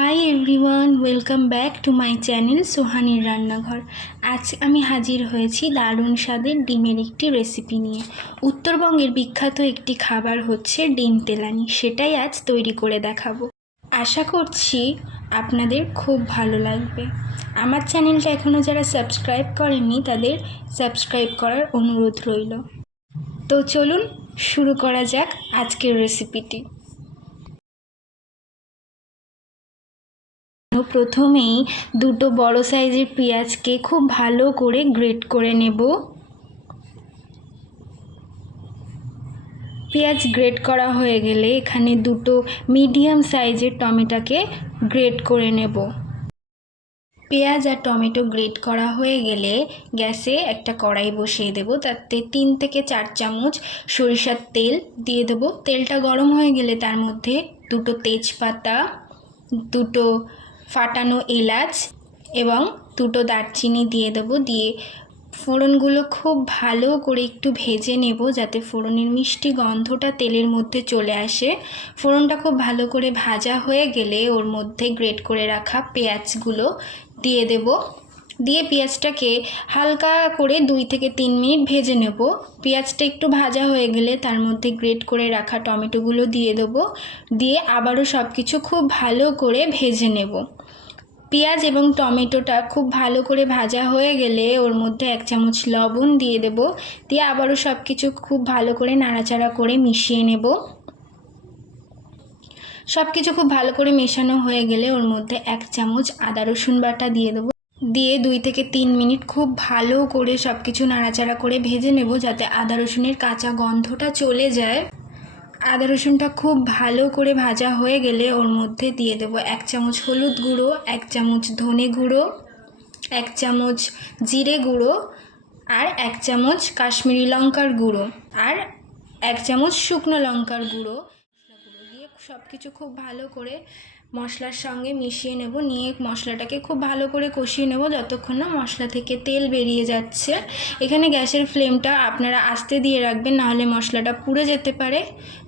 High everyone, welcome back to my channel সোহানীর রান্নাঘর। আজ আমি হাজির হয়েছি দারুণ স্বাদের ডিমের একটি রেসিপি নিয়ে। উত্তরবঙ্গের বিখ্যাত একটি খাবার হচ্ছে ডিম তেলানি, সেটাই আজ তৈরি করে দেখাবো। আশা করছি আপনাদের খুব ভালো লাগবে। আমার চ্যানেলটা এখনও যারা সাবস্ক্রাইব করেননি তাদের সাবস্ক্রাইব করার অনুরোধ রইল। তো চলুন শুরু করা যাক আজকের রেসিপিটি। প্রথমেই দুটো বড় সাইজের পেঁয়াজকে খুব ভালো করে গ্রেট করে নেব। পেঁয়াজ গ্রেট করা হয়ে গেলে এখানে দুটো মিডিয়াম সাইজের টমেটোকে গ্রেট করে নেব। পেঁয়াজ আর টমেটো গ্রেট করা হয়ে গেলে গ্যাসে একটা কড়াই বসিয়ে দেব, তাতে 3 থেকে 4 চামচ সরিষার তেল দিয়ে দেব। তেলটা গরম হয়ে গেলে তার মধ্যে দুটো তেজপাতা, দুটো ফাটানো এলাচ এবং দুটো দারচিনি দিয়ে দেবো। দিয়ে ফোড়নগুলো খুব ভালো করে একটু ভেজে নেব, যাতে ফোড়নের মিষ্টি গন্ধটা তেলের মধ্যে চলে আসে। ফোড়নটা খুব ভালো করে ভাজা হয়ে গেলে ওর মধ্যে গ্রেট করে রাখা পেঁয়াজগুলো দিয়ে দেব। দিয়ে পেঁয়াজটাকে হালকা করে 2 থেকে 3 মিনিট ভেজে নেব। পেঁয়াজটা একটু ভাজা হয়ে গেলে তার মধ্যে গ্রেট করে রাখা টমেটোগুলো দিয়ে দেবো। দিয়ে আবারও সব কিছু খুব ভালো করে ভেজে নেব। পেঁয়াজ এবং টমেটোটা খুব ভালো করে ভাজা হয়ে গেলে ওর মধ্যে 1 চামচ লবণ দিয়ে দেব। দিয়ে আবারও সব কিছু খুব ভালো করে নাড়াচাড়া করে মিশিয়ে নেব। সব কিছু খুব ভালো করে মেশানো হয়ে গেলে ওর মধ্যে 1 চামচ আদা রসুন বাটা দিয়ে দেবো। দিয়ে 2 থেকে 3 মিনিট খুব ভালো করে সব কিছু নাড়াচাড়া করে ভেজে নেব, যাতে আদা রসুনের কাঁচা গন্ধটা চলে যায়। আদা রসুনটা খুব ভালো করে ভাজা হয়ে গেলে ওর মধ্যে দিয়ে দেবো 1 চামচ হলুদ গুঁড়ো, 1 চামচ ধনে গুঁড়ো, 1 চামচ জিরে গুঁড়ো, আর 1 চামচ কাশ্মীরি লঙ্কার গুঁড়ো, আর 1 চামচ শুকনো লঙ্কার গুঁড়ো দিয়ে সব কিছু খুব ভালো করে মশলার সঙ্গে মিশিয়ে নেব। নিয়ে মশলাটাকে খুব ভালো করে কষিয়ে নেব যতক্ষণ না মশলা থেকে তেল বেরিয়ে যাচ্ছে। এখানে গ্যাসের ফ্লেমটা আপনারা আস্তে দিয়ে রাখবেন, নাহলে মশলাটা পুড়ে যেতে পারে।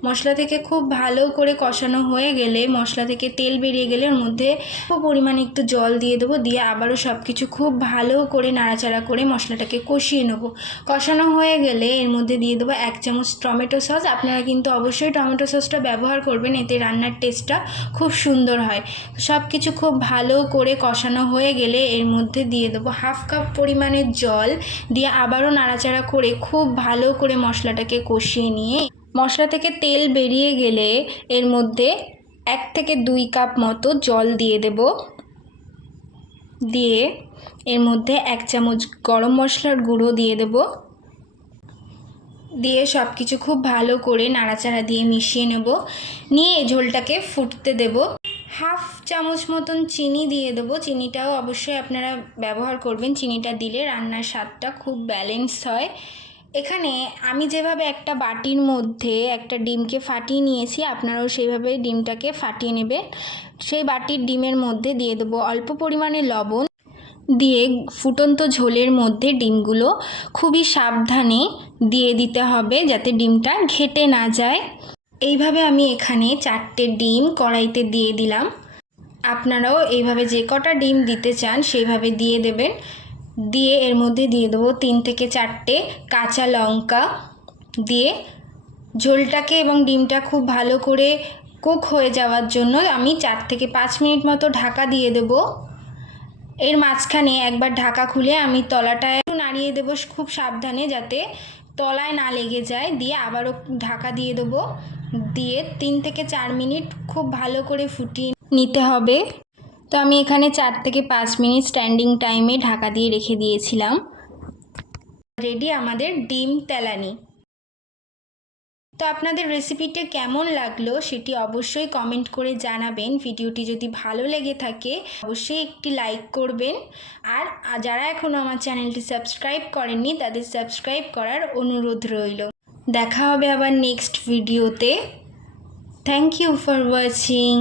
মশলা থেকে খুব ভালো করে কষানো হয়ে গেলে, মশলা থেকে তেল বেরিয়ে গেলে ওর মধ্যে পরিমাণে একটু জল দিয়ে দেবো। দিয়ে আবারও সব কিছু খুব ভালো করে নাড়াচাড়া করে মশলাটাকে কষিয়ে নেব। কষানো হয়ে গেলে এর মধ্যে দিয়ে দেবো 1 চামচ টমেটো সস। আপনারা কিন্তু অবশ্যই টমেটো সসটা ব্যবহার করবেন, এতে রান্নার টেস্টটা খুব সুন্দর হয়। সব কিছু খুব ভালো করে কষানো হয়ে গেলে এর মধ্যে দিয়ে দেবো 1/2 কাপ পরিমাণের জল। দিয়ে আবারও নাড়াচাড়া করে খুব ভালো করে মশলাটাকে কষিয়ে নিয়ে মশলা থেকে তেল বেরিয়ে গেলে এর মধ্যে 1 থেকে 2 কাপ মতো জল দিয়ে দেব। দিয়ে এর মধ্যে 1 চামচ গরম মশলার গুঁড়ো দিয়ে দেব। দিয়ে সব কিছু খুব ভালো করে নাড়াচাড়া দিয়ে মিশিয়ে নেব। নিয়ে ঝোলটাকে ফুটতে দেব। 1/2 চামচ মতন চিনি দিয়ে দেবো। চিনিটাও অবশ্যই আপনারা ব্যবহার করবেন, চিনিটা দিলে রান্নার স্বাদটা খুব ব্যালেন্স হয়। এখানে আমি যেভাবে একটা বাটির মধ্যে একটা ডিমকে ফাটিয়ে নিয়েছি, আপনারাও সেইভাবে ডিমটাকে ফাটিয়ে নেবে। সেই বাটির ডিমের মধ্যে দিয়ে দেবো অল্প পরিমাণে লবণ। দিয়ে ফুটন্ত ঝোলের মধ্যে ডিমগুলো খুবই সাবধানে দিয়ে দিতে হবে, যাতে ডিমটা ঘেটে না যায়। এইভাবে আমি এখানে 4টে ডিম কড়াইতে দিয়ে দিলাম। আপনারাও এইভাবে যে কটা ডিম দিতে চান সেইভাবে দিয়ে দেবেন। দিয়ে এর মধ্যে দিয়ে দেবো 3 থেকে 4টে কাঁচা লঙ্কা। দিয়ে ঝোলটাকে এবং ডিমটা খুব ভালো করে কুক হয়ে যাওয়ার জন্য আমি 4 থেকে 5 মিনিট মতো ঢাকা দিয়ে দেবো। এর মাঝখানে একবার ঢাকা খুলে আমি তলাটায় একটু নাড়িয়ে দেবো খুব সাবধানে, যাতে তলায় না লেগে যায়। দিয়ে আবারও ঢাকা দিয়ে দেবো। দিয়ে 3 থেকে 4 মিনিট খুব ভালো করে ফুটিয়ে নিতে হবে। তো আমি এখানে 4 থেকে 5 মিনিট স্ট্যান্ডিং টাইমে ঢাকা দিয়ে রেখে দিয়েছিলাম। রেডি আমাদের ডিম তেলানি। তো আপনাদের রেসিপিটা কেমন লাগলো সেটি অবশ্যই কমেন্ট করে জানাবেন। ভিডিওটি যদি ভালো লেগে থাকে অবশ্যই একটি লাইক করবেন। আর যারা এখনও আমার চ্যানেলটি সাবস্ক্রাইব করেননি তাদের সাবস্ক্রাইব করার অনুরোধ রইল। দেখা হবে আবার নেক্সট ভিডিওতে। Thank you for watching.